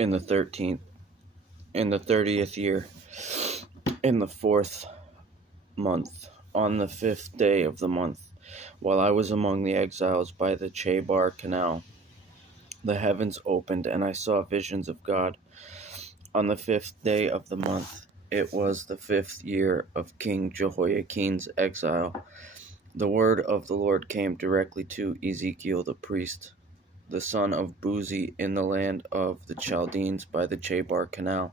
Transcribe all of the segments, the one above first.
in the 13th, in the 30th year, in the 4th month, on the 5th day of the month, while I was among the exiles by the Chebar Canal, the heavens opened, and I saw visions of God. On the 5th day of the month, it was the 5th year of King Jehoiakim's exile. The word of the Lord came directly to Ezekiel the priest, the son of Buzi, in the land of the Chaldeans by the Chebar Canal.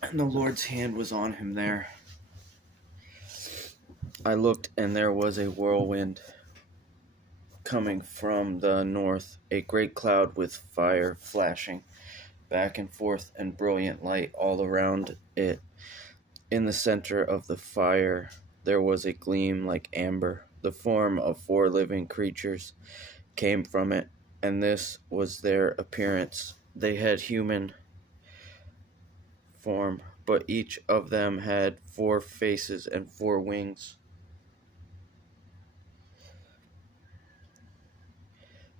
And the Lord's hand was on him there. I looked, and there was a whirlwind coming from the north, a great cloud with fire flashing back and forth and brilliant light all around it. In the center of the fire there was a gleam like amber. The form of 4 living creatures came from it, and this was their appearance. They had human form, but each of them had 4 faces and 4 wings.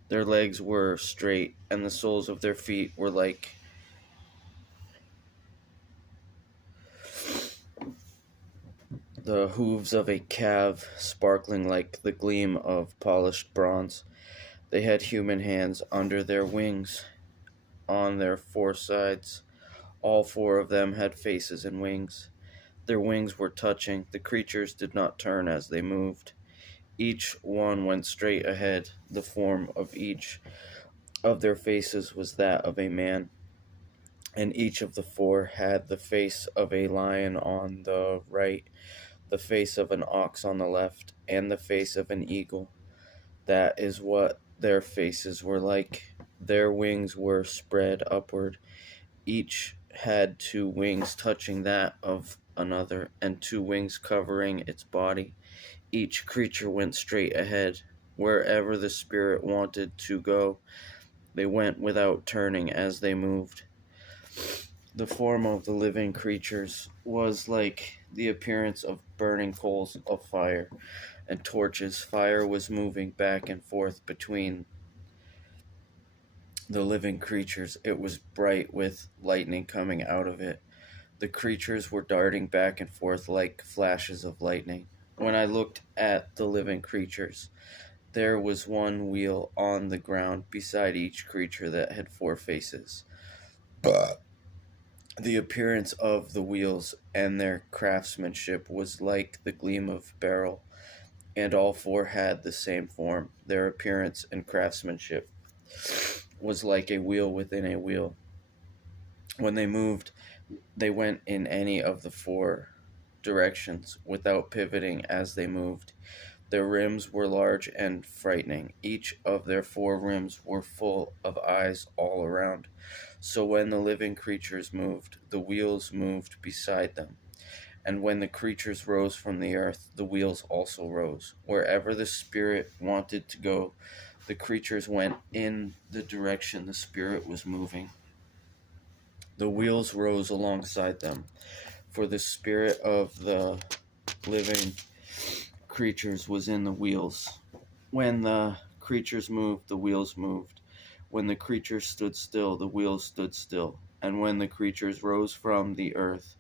Their legs were straight, and the soles of their feet were like the hooves of a calf, sparkling like the gleam of polished bronze. They had human hands under their wings, on their 4 sides. All 4 of them had faces and wings. Their wings were touching. The creatures did not turn as they moved. Each one went straight ahead. The form of each of their faces was that of a man, and each of the 4 had the face of a lion on the right, the face of an ox on the left, and the face of an eagle. That is what their faces were like. Their wings were spread upward. Each had 2 wings touching that of another, and 2 wings covering its body. Each creature went straight ahead. Wherever the Spirit wanted to go, they went without turning as they moved. The form of the living creatures was like the appearance of burning coals of fire and torches. Fire was moving back and forth between the living creatures. It was bright with lightning coming out of it. The creatures were darting back and forth like flashes of lightning. When I looked at the living creatures, there was 1 wheel on the ground beside each creature that had 4 faces. The appearance of the wheels and their craftsmanship was like the gleam of beryl, and all 4 had the same form. Their appearance and craftsmanship was like a wheel within a wheel. When they moved, they went in any of the 4 directions without pivoting as they moved. Their rims were large and frightening. Each of their 4 rims were full of eyes all around. So when the living creatures moved, the wheels moved beside them. And when the creatures rose from the earth, the wheels also rose. Wherever the Spirit wanted to go, the creatures went in the direction the Spirit was moving. The wheels rose alongside them, for the Spirit of the living creatures was in the wheels. When the creatures moved, the wheels moved. When the creatures stood still, the wheels stood still. And when the creatures rose from the earth,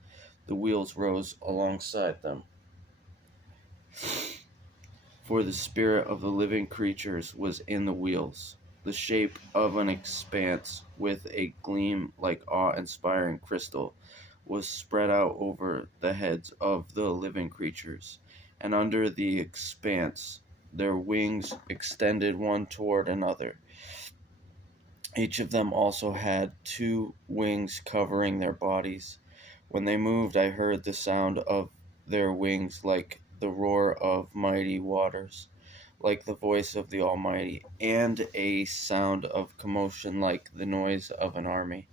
the wheels rose alongside them. For the Spirit of the living creatures was in the wheels. The shape of an expanse with a gleam like awe-inspiring crystal was spread out over the heads of the living creatures, and under the expanse their wings extended one toward another. Each of them also had 2 wings covering their bodies. When they moved, I heard the sound of their wings like the roar of mighty waters, like the voice of the Almighty, and a sound of commotion like the noise of an army.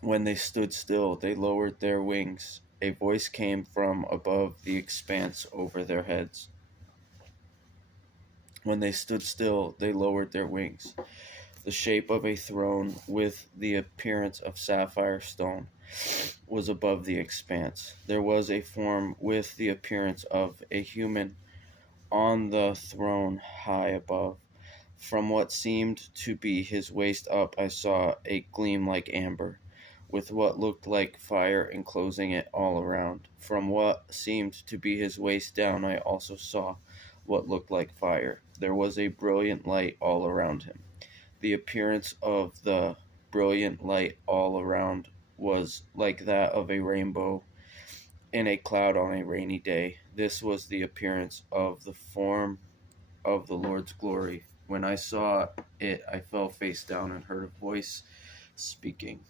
When they stood still, they lowered their wings. A voice came from above the expanse over their heads. When they stood still, they lowered their wings. The shape of a throne with the appearance of sapphire stone was above the expanse. There was a form with the appearance of a human on the throne high above. From what seemed to be his waist up, I saw a gleam like amber, with what looked like fire enclosing it all around. From what seemed to be his waist down, I also saw what looked like fire. There was a brilliant light all around him. The appearance of the brilliant light all around was like that of a rainbow in a cloud on a rainy day. This was the appearance of the form of the Lord's glory. When I saw it, I fell face down and heard a voice speaking.